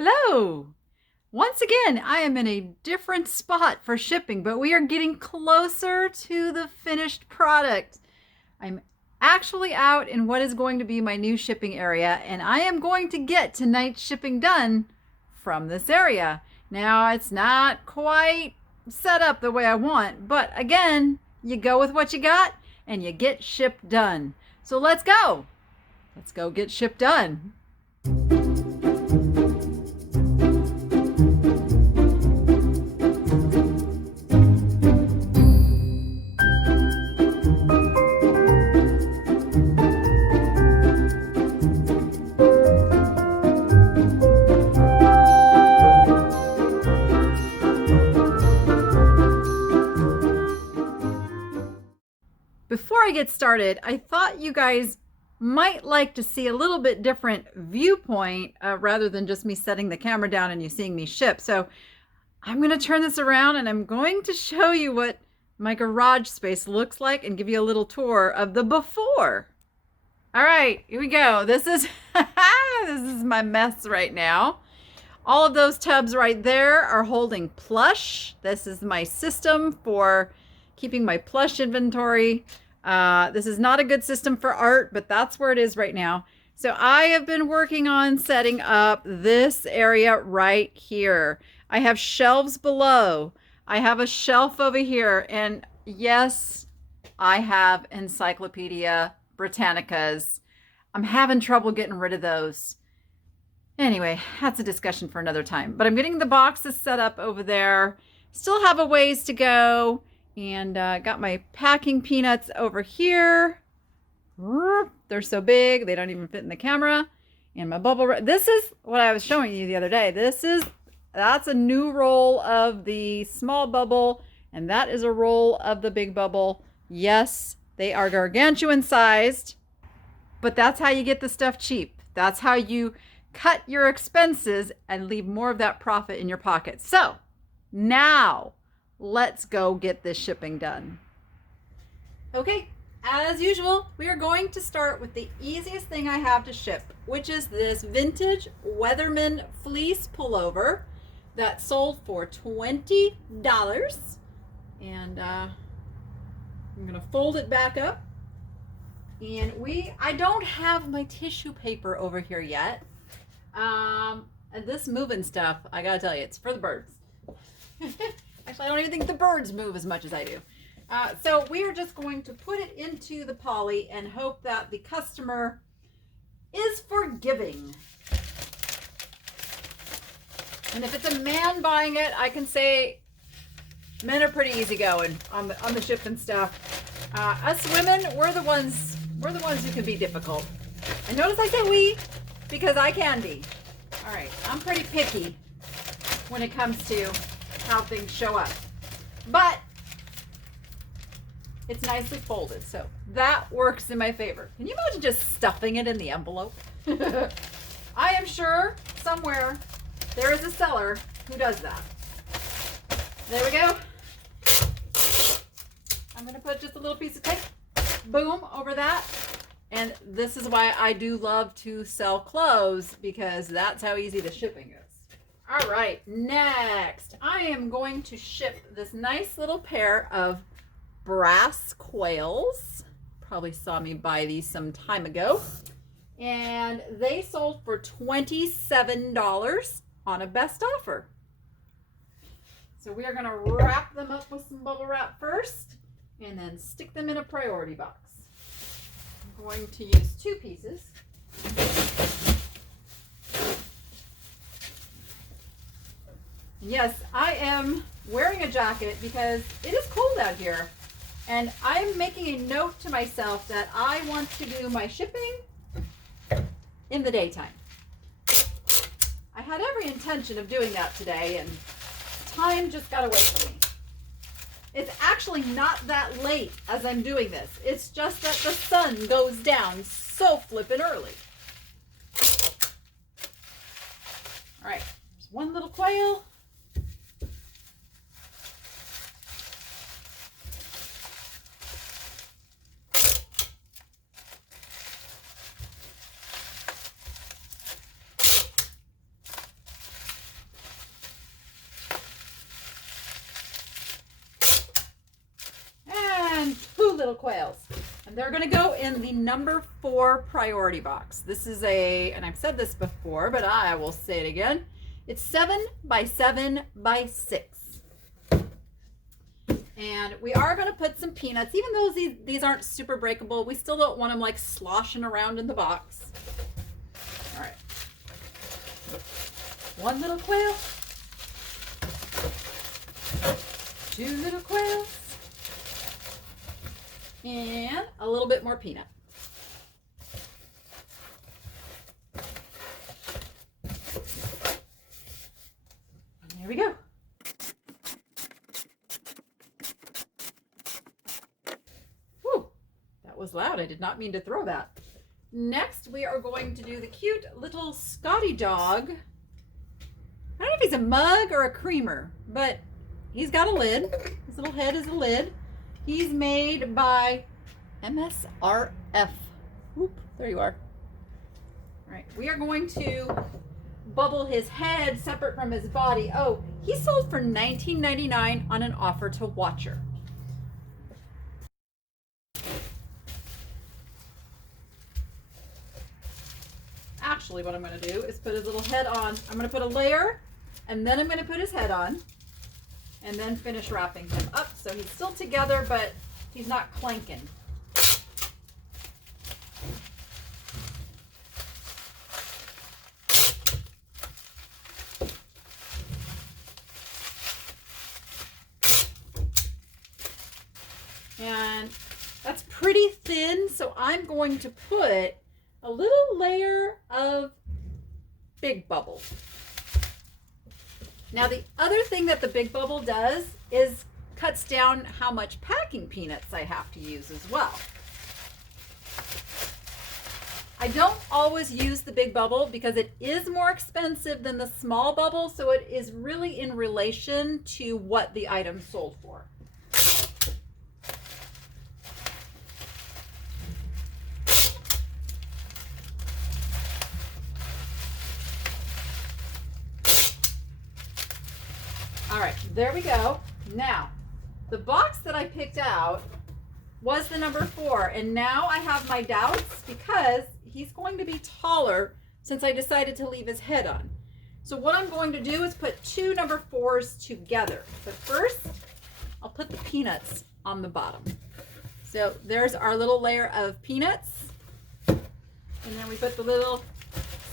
Hello! Once again, I am in a different spot for shipping, but we are getting closer to the finished product. I'm actually out in what is going to be my new shipping area, and I am going to get tonight's shipping done from this area. Now, it's not quite set up the way I want, but again, you go with what you got and you get shipped done. So let's go. Let's go get shipped done. Before I get started, I thought you guys might like to see a little bit different viewpoint rather than just me setting the camera down and you seeing me ship. So I'm going to turn this around and I'm going to show you what my garage space looks like and give you a little tour of the before. All right, here we go. This is this is my mess right now. All of those tubs right there are holding plush. This is my system for keeping my plush inventory. This is not a good system for art, but that's where it is right now. So I have been working on setting up this area right here. I have shelves below. I have a shelf over here. And yes, I have Encyclopedia Britannicas. I'm having trouble getting rid of those. Anyway, that's a discussion for another time. But I'm getting the boxes set up over there. Still have a ways to go. And got my packing peanuts over here. They're so big, they don't even fit in the camera. And my bubble wrap. This is what I was showing you the other day. That's a new roll of the small bubble. And that is a roll of the big bubble. Yes, they are gargantuan sized. But that's how you get the stuff cheap. That's how you cut your expenses and leave more of that profit in your pocket. So now let's go get this shipping done. Okay, as usual, we are going to start with the easiest thing I have to ship, which is this vintage Weatherman fleece pullover that sold for $20. And I'm gonna fold it back up. And I don't have my tissue paper over here yet. And this moving stuff, I gotta tell you, it's for the birds. Actually, I don't even think the birds move as much as I do. So we are just going to put it into the poly and hope that the customer is forgiving. And if it's a man buying it, I can say men are pretty easygoing on the shipping stuff. Us women, we're the ones who can be difficult. And notice I say we because I can be. All right, I'm pretty picky when it comes to how things show up, but it's nicely folded, so that works in my favor. Can you imagine just stuffing it in the envelope? I am sure somewhere there is a seller who does that. There we go. I'm gonna put just a little piece of tape, boom, over that. And this is why I do love to sell clothes, because that's how easy the shipping is. All right, next, I am going to ship this nice little pair of brass quails. Probably saw me buy these some time ago. And they sold for $27 on a best offer. So we are gonna wrap them up with some bubble wrap first and then stick them in a priority box. I'm going to use 2 pieces. Yes, I am wearing a jacket because it is cold out here. And I'm making a note to myself that I want to do my shipping in the daytime. I had every intention of doing that today, and time just got away from me. It's actually not that late as I'm doing this. It's just that the sun goes down so flippin' early. All right, there's one little quail. little quails. And they're going to go in the number 4 priority box. This is and I've said this before, but I will say it again. It's 7 by 7 by 6. And we are going to put some peanuts. Even though these aren't super breakable, we still don't want them like sloshing around in the box. All right. 1 little quail. 2 little quails. And a little bit more peanut. And there we go. Whew, that was loud. I did not mean to throw that. Next, we are going to do the cute little Scotty dog. I don't know if he's a mug or a creamer, but he's got a lid. His little head is a lid. He's made by MSRF. Whoop, there you are. All right, we are going to bubble his head separate from his body. Oh, he sold for $19.99 on an offer to Watcher. Actually, what I'm going to do is put his little head on. I'm going to put a layer, and then I'm going to put his head on, and then finish wrapping him up so he's still together, but he's not clanking. And that's pretty thin, so I'm going to put a little layer of Big Bubble. Now, the other thing that the Big Bubble does is cuts down how much packing peanuts I have to use as well. I don't always use the Big Bubble because it is more expensive than the small bubble, so it is really in relation to what the item sold for. All right, there we go. Now, the box that I picked out was the number 4, and now I have my doubts because he's going to be taller since I decided to leave his head on. So what I'm going to do is put 2 number 4s together. But first, I'll put the peanuts on the bottom. So there's our little layer of peanuts. And then we put the little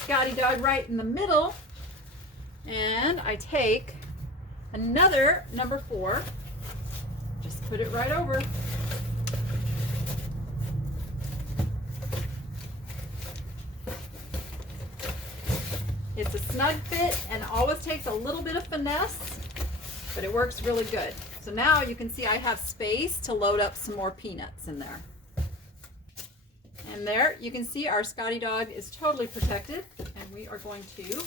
Scotty dog right in the middle. And I take another number 4, just put it right over. It's a snug fit and always takes a little bit of finesse, but it works really good. So now you can see I have space to load up some more peanuts in there. And there you can see our Scotty dog is totally protected, and we are going to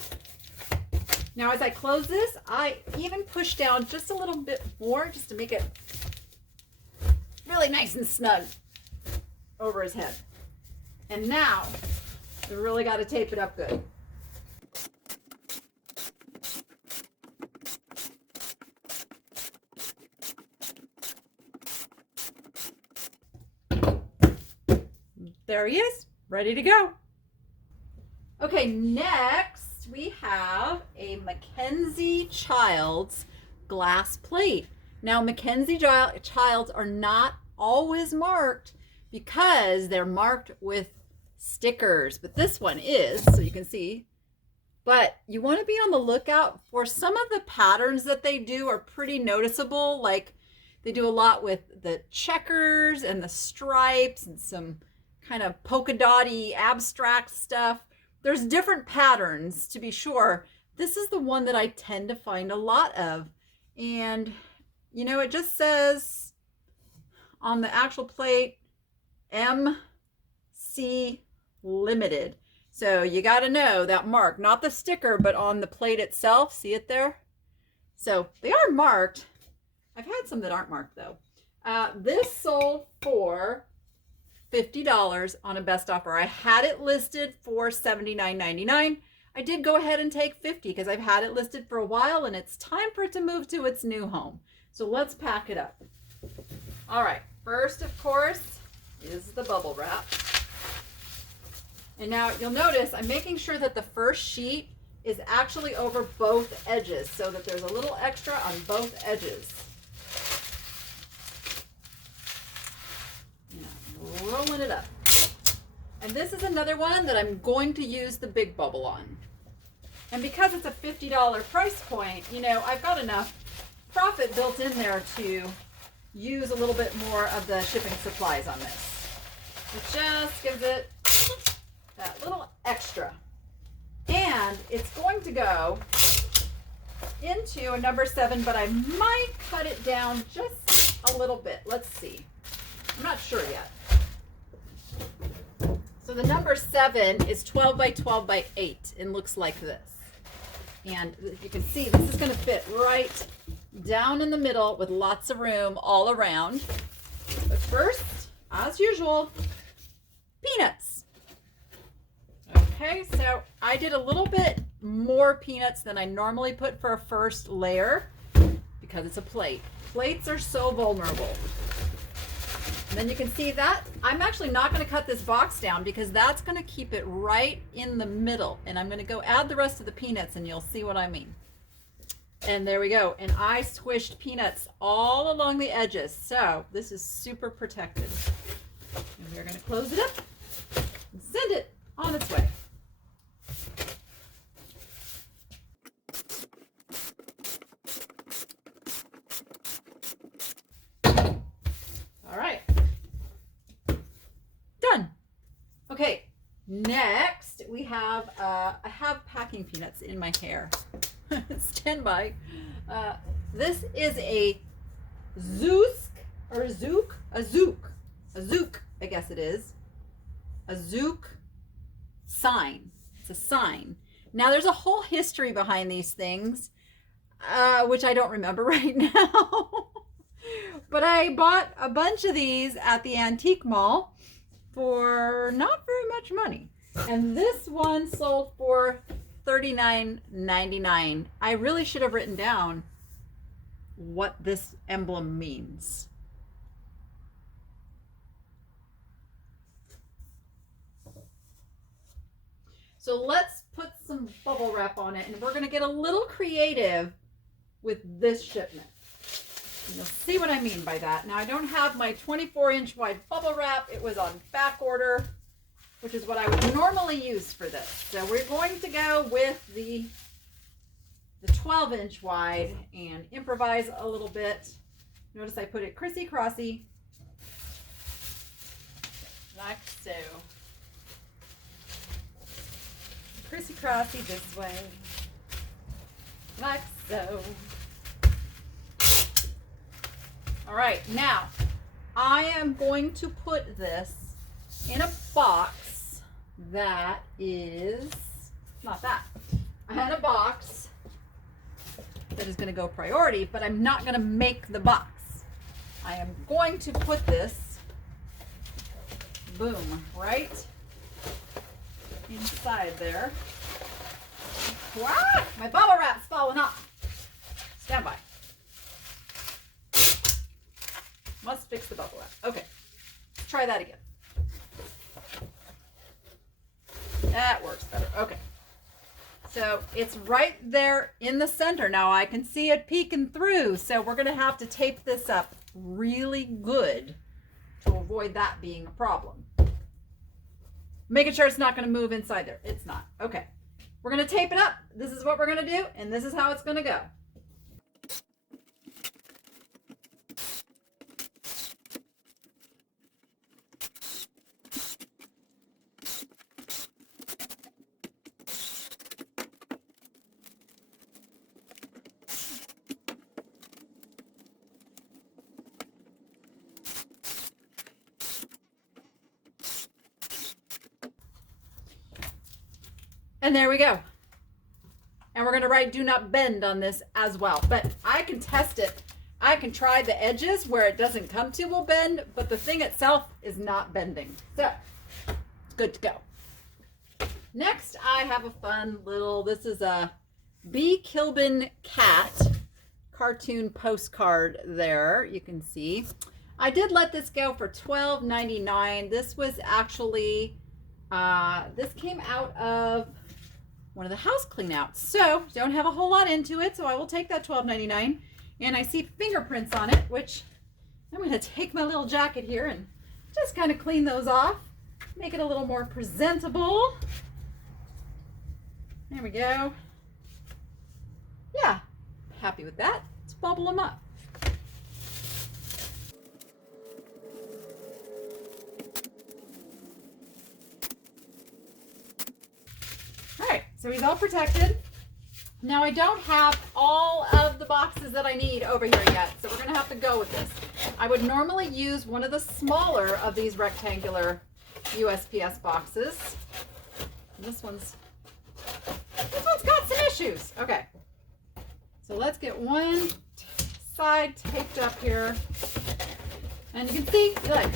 now, as I close this, I even push down just a little bit more just to make it really nice and snug over his head. And now, we really got to tape it up good. There he is, ready to go. Okay, next we have a Mackenzie Childs glass plate. Now, Mackenzie Childs are not always marked because they're marked with stickers, but this one is, so you can see. But you want to be on the lookout for some of the patterns that they do are pretty noticeable. Like they do a lot with the checkers and the stripes and some kind of polka dotty abstract stuff. There's different patterns, to be sure. This is the one that I tend to find a lot of. And, you know, it just says on the actual plate, MC Limited. So you got to know that mark, not the sticker, but on the plate itself. See it there? So they are marked. I've had some that aren't marked, though. This sold for $50 on a best offer. I had it listed for $79.99. I did go ahead and take $50 because I've had it listed for a while and it's time for it to move to its new home. So let's pack it up. All right, first, of course, is the bubble wrap. And now you'll notice I'm making sure that the first sheet is actually over both edges so that there's a little extra on both edges. Now, rolling it up. And this is another one that I'm going to use the big bubble on. And because it's a $50 price point, you know, I've got enough profit built in there to use a little bit more of the shipping supplies on this. It just gives it that little extra. And it's going to go into a number 7, but I might cut it down just a little bit. Let's see. I'm not sure yet. So the number 7 is 12 by 12 by 8 and looks like this. And you can see this is going to fit right down in the middle with lots of room all around. But first, as usual, peanuts. Okay, so I did a little bit more peanuts than I normally put for a first layer because it's a plate. Plates are so vulnerable. And then you can see that I'm actually not going to cut this box down because that's going to keep it right in the middle. And I'm going to go add the rest of the peanuts and you'll see what I mean. And there we go. And I squished peanuts all along the edges. So this is super protected. And we're going to close it up and send it on its way. All right. Done. Okay. Next, we have, I have packing peanuts in my hair. Stand by. This is a Zoosk or Zook, a Zook, I guess it is. A Zook sign. It's a sign. Now there's a whole history behind these things, which I don't remember right now. But I bought a bunch of these at the antique mall for not very much money. And this one sold for $39.99. I really should have written down what this emblem means. So let's put some bubble wrap on it, and we're going to get a little creative with this shipment. And you'll see what I mean by that. Now I don't have my 24-inch wide bubble wrap. It was on back order, which is what I would normally use for this. So we're going to go with the 12-inch wide and improvise a little bit. Notice I put it crissy-crossy, like so. Crissy-crossy this way, like so. All right, now I am going to put this in a box that is not that. I had a box that is going to go priority, but I'm not going to make the box. I am going to put this, boom, right inside there. Wow, my bubble wrap's falling off. Stand by. Must fix the bubble wrap. Okay, let's try that again. That works better. Okay. So it's right there in the center. Now I can see it peeking through. So we're going to have to tape this up really good to avoid that being a problem. Making sure it's not going to move inside there. It's not. Okay. We're going to tape it up. This is what we're going to do, and this is how it's going to go. And there we go. And we're going to write do not bend on this as well. But I can test it. I can try the edges where it doesn't come to will bend, but the thing itself is not bending. So, good to go. Next, I have a fun little, this is a B. Kilbin cat cartoon postcard there. You can see. I did let this go for $12.99. This was actually, this came out of one of the house cleanouts. So don't have a whole lot into it, so I will take that $12.99. And I see fingerprints on it, which I'm going to take my little jacket here and just kind of clean those off. Make it a little more presentable. There we go. Yeah, happy with that. Let's bubble them up. All right, so he's all protected. Now I don't have all of the boxes that I need over here yet, so we're gonna have to go with this. I would normally use one of the smaller of these rectangular USPS boxes. And this one's got some issues. Okay, so let's get one side taped up here. And you can see, look,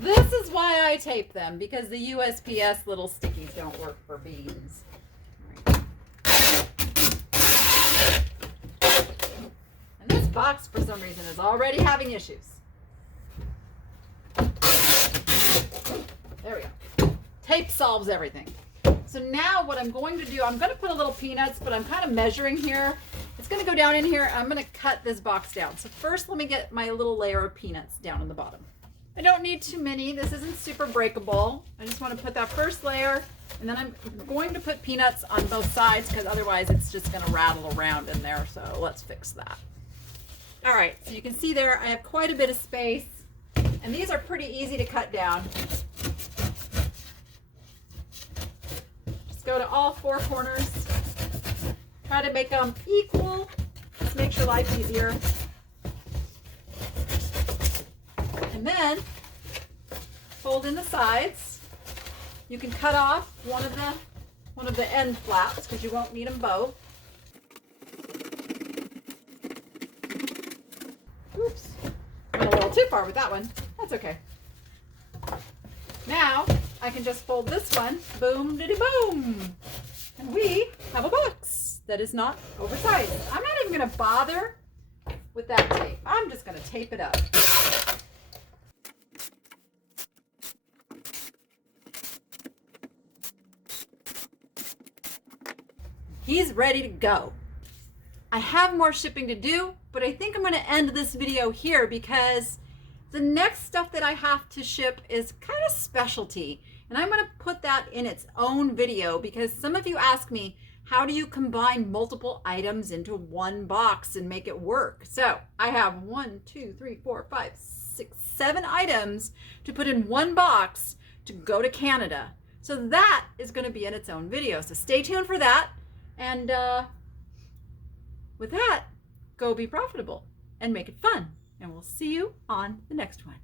this is why I tape them, because the USPS little stickies don't work for beans. And this box, for some reason, is already having issues. There we go. Tape solves everything. So now what I'm going to do, I'm going to put a little peanuts, but I'm kind of measuring here. It's going to go down in here. I'm going to cut this box down. So first, let me get my little layer of peanuts down on the bottom. I don't need too many. This isn't super breakable. I just want to put that first layer, and then I'm going to put peanuts on both sides because otherwise it's just going to rattle around in there. So let's fix that. All right, so you can see there I have quite a bit of space, and these are pretty easy to cut down. Just go to all four corners. Try to make them equal. This makes your life easier. And then fold in the sides. You can cut off one of the end flaps because you won't need them both. Oops, went a little too far with that one. That's okay. Now I can just fold this one, boom diddy boom, and we have a box that is not oversized. I'm not even going to bother with that tape. I'm just going to tape it up. He's ready to go. I have more shipping to do, but I think I'm going to end this video here because the next stuff that I have to ship is kind of specialty, and I'm going to put that in its own video because some of you ask me, how do you combine multiple items into one box and make it work? So I have 1, 2, 3, 4, 5, 6, 7 items to put in one box to go to Canada. So that is going to be in its own video. So stay tuned for that. And with that, go be profitable and make it fun. And we'll see you on the next one.